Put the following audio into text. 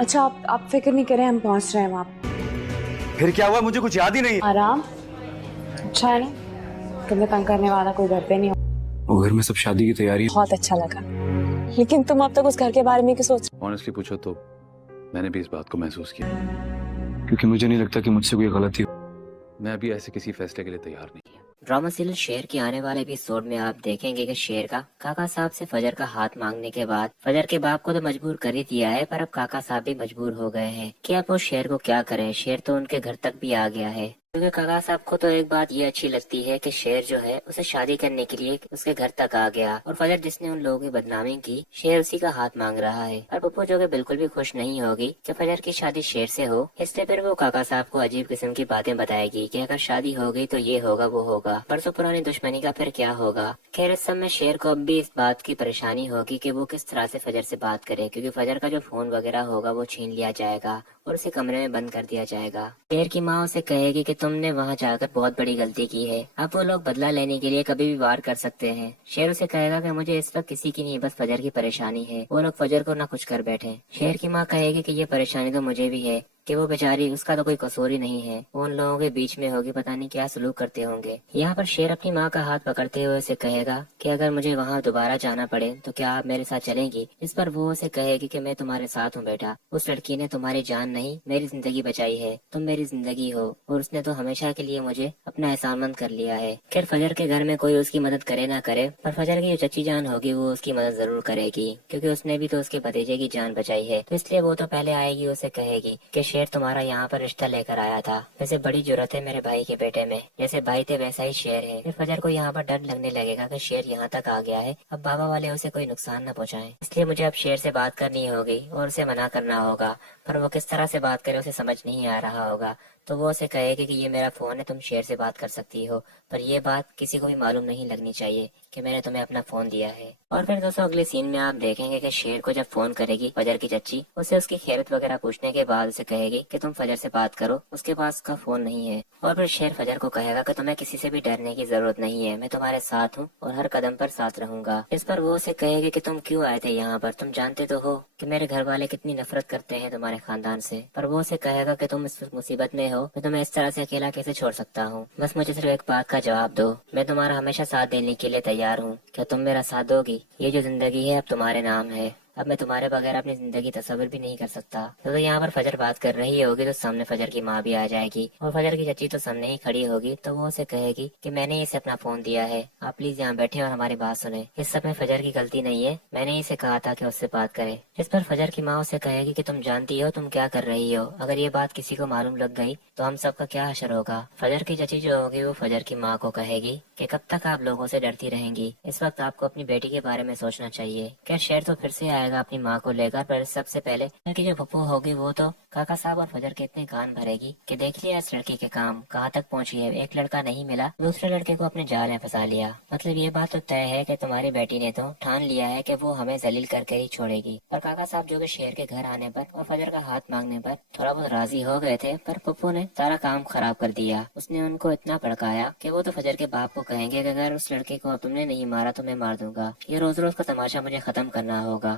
اچھا آپ فکر نہیں کریں, ہم پہنچ رہے ہیں وہاں. پھر کیا ہوا؟ مجھے کچھ یاد ہی نہیں. آرام. اچھا ہے نا, تمہیں تنگ کرنے والا کوئی گھر پہ نہیں ہو. وہ گھر میں سب شادی کی تیاری. بہت اچھا لگا, لیکن تم اب تک اس گھر کے بارے میں کیوں سوچ رہے؟ آنیسٹلی پوچھو تو میں نے بھی اس بات کو محسوس کیا, کیونکہ مجھے نہیں لگتا کہ مجھ سے کوئی غلطی ہو. میں ابھی ایسے کسی فیصلے کے لیے تیار نہیں. ڈرامہ سیریل شیر کے آنے والے ایپیسوڈ میں آپ دیکھیں گے کہ شیر کا کاکا صاحب سے فجر کا ہاتھ مانگنے کے بعد فجر کے باپ کو تو مجبور کر ہی دیا ہے, پر اب کاکا صاحب بھی مجبور ہو گئے ہیں کہ اب وہ شیر کو کیا کریں. شیر تو ان کے گھر تک بھی آ گیا ہے, کیونکہ کاکا صاحب کو تو ایک بات یہ اچھی لگتی ہے کہ شیر جو ہے اسے شادی کرنے کے لیے اس کے گھر تک آ گیا, اور فجر جس نے ان لوگوں کی بدنامی کی, شیر اسی کا ہاتھ مانگ رہا ہے. اور پپو جو کہ بالکل بھی خوش نہیں ہوگی کہ فجر کی شادی شیر سے ہو, اس سے پھر وہ کاکا صاحب کو عجیب قسم کی باتیں بتائے گی کہ اگر شادی ہو گئی تو یہ ہوگا وہ ہوگا, برسوں پرانی دشمنی کا پھر کیا ہوگا. خیر اس سب میں شیر کو اب بھی اس بات کی پریشانی ہوگی کہ وہ کس طرح سے فجر سے بات کرے, کیونکہ فجر کا جو فون وغیرہ ہوگا وہ چھین لیا جائے گا اور اسے کمرے میں بند کر دیا جائے گا. شیر کی ماں اسے کہے گی کہ تم نے وہاں جا کر بہت بڑی غلطی کی ہے, اب وہ لوگ بدلہ لینے کے لیے کبھی بھی وار کر سکتے ہیں. شیر اسے کہے گا کہ مجھے اس وقت کسی کی نہیں, بس فجر کی پریشانی ہے, وہ لوگ فجر کو نہ کچھ کر بیٹھے. شیر کی ماں کہے گی کہ یہ پریشانی تو مجھے بھی ہے کہ وہ بیچاری, اس کا تو کوئی قصور ہی نہیں ہے, وہ ان لوگوں کے بیچ میں ہوگی, پتہ نہیں کیا سلوک کرتے ہوں گے. یہاں پر شیر اپنی ماں کا ہاتھ پکڑتے ہوئے اسے کہے گا کہ اگر مجھے وہاں دوبارہ جانا پڑے تو کیا آپ میرے ساتھ چلیں گی؟ اس پر وہ اسے کہے گی کہ میں تمہارے ساتھ ہوں بیٹا, اس لڑکی نے تمہاری جان نہیں میری زندگی بچائی ہے, تم میری زندگی ہو, اور اس نے تو ہمیشہ کے لیے مجھے اپنا احسان مند کر لیا ہے. پھر فجر کے گھر میں کوئی اس کی مدد کرے نہ کرے, پر فجر کی جو چچی جان ہوگی وہ اس کی مدد ضرور کرے گی, کیونکہ اس نے بھی تو اس کے بھتیجے کی جان بچائی ہے, تو اس لیے وہ تو پہلے آئے گی, اسے کہے گی کہ شیر تمہارا یہاں پر رشتہ لے کر آیا تھا, ویسے بڑی جرت ہے میرے بھائی کے بیٹے میں, جیسے بھائی تھے ویسا ہی شیر ہے. پھر فجر کو یہاں پر ڈر لگنے لگے گا کہ شیر یہاں تک آ گیا ہے, اب بابا والے اسے کوئی نقصان نہ پہنچائیں, اس لیے مجھے اب شیر سے بات کرنی ہوگی اور اسے منع کرنا ہوگا. پر وہ کس طرح سے بات کرے اسے سمجھ نہیں آ رہا ہوگا, تو وہ اسے کہے گی کہ یہ میرا فون ہے, تم شیر سے بات کر سکتی ہو, پر یہ بات کسی کو بھی معلوم نہیں لگنی چاہیے کہ میں نے تمہیں اپنا فون دیا ہے. اور پھر دوستوں اگلے سین میں آپ دیکھیں گے کہ شیر کو جب فون کرے گی فجر کی چچی, اسے اس کی خیریت وغیرہ پوچھنے کے بعد اسے کہے گی کہ تم فجر سے بات کرو, اس کے پاس کا فون نہیں ہے. اور پھر شیر فجر کو کہے گا کہ تمہیں کسی سے بھی ڈرنے کی ضرورت نہیں ہے, میں تمہارے ساتھ ہوں اور ہر قدم پر ساتھ رہوں گا. اس پر وہ اسے کہے گی کہ تم کیوں آئے تھے یہاں پر, تم جانتے تو ہو کہ میرے گھر والے کتنی نفرت کرتے ہیں تمہارے خاندان سے. پر وہ اسے کہے گا کہ تم اس مصیبت میں ہو, میں تمہیں اس طرح سے اکیلا کیسے چھوڑ سکتا ہوں, بس مجھے صرف ایک بات کا جواب دو, میں تمہارا ہمیشہ ساتھ دینے کے لیے تیار ہوں, کیا تم میرا ساتھ دو گی؟ یہ جو زندگی ہے اب تمہارے نام ہے, اب میں تمہارے بغیر اپنی زندگی تصور بھی نہیں کر سکتا. تو یہاں پر فجر بات کر رہی ہوگی تو سامنے فجر کی ماں بھی آ جائے گی, اور فجر کی چچی تو سامنے ہی کھڑی ہوگی, تو وہ اسے کہے گی کہ میں نے اسے اپنا فون دیا ہے, آپ پلیز یہاں بیٹھے اور ہماری بات سنیں, اس سب میں فجر کی غلطی نہیں ہے, میں نے اسے کہا تھا کہ اس سے بات کرے. اس پر فجر کی ماں اسے کہے گی کہ تم جانتی ہو تم کیا کر رہی ہو, اگر یہ بات کسی کو معلوم لگ گئی تو ہم سب کا کیا حشر ہوگا. فجر کی چچی جو ہوگی وہ فجر کی ماں کو کہے گی کہ کب تک آپ لوگوں سے ڈرتی رہیں گی, اس وقت آپ کو اپنی بیٹی کے بارے میں سوچنا چاہیے. کیا شیر تو پھر سے آئے گا اپنی ماں کو لے کر, پر سب سے پہلے کہ جو پھپھو ہوگی وہ تو کاکا صاحب اور فجر کے اتنے کان بھرے گی کہ دیکھ لیا اس لڑکی کے کام کہاں تک پہنچی ہے, ایک لڑکا نہیں ملا دوسرے لڑکے کو اپنے جال میں پھنسا لیا. مطلب یہ بات تو طے ہے کہ تمہاری بیٹی نے تو ٹھان لیا ہے کہ وہ ہمیں ذلیل کر کے ہی چھوڑے گی. پر کاکا صاحب جو کہ شیر کے گھر آنے پر اور فجر کا ہاتھ مانگنے پر تھوڑا بہت راضی ہو گئے تھے, پر پھپھو نے سارا کام خراب کر دیا. اس نے ان کو اتنا بھڑکایا کہ وہ تو فجر کے باپ کو کہیں گے کہ اگر اس لڑکے کو تم نے نہیں مارا تو میں مار دوں گا, یہ روز روز کا تماشا مجھے ختم کرنا ہوگا.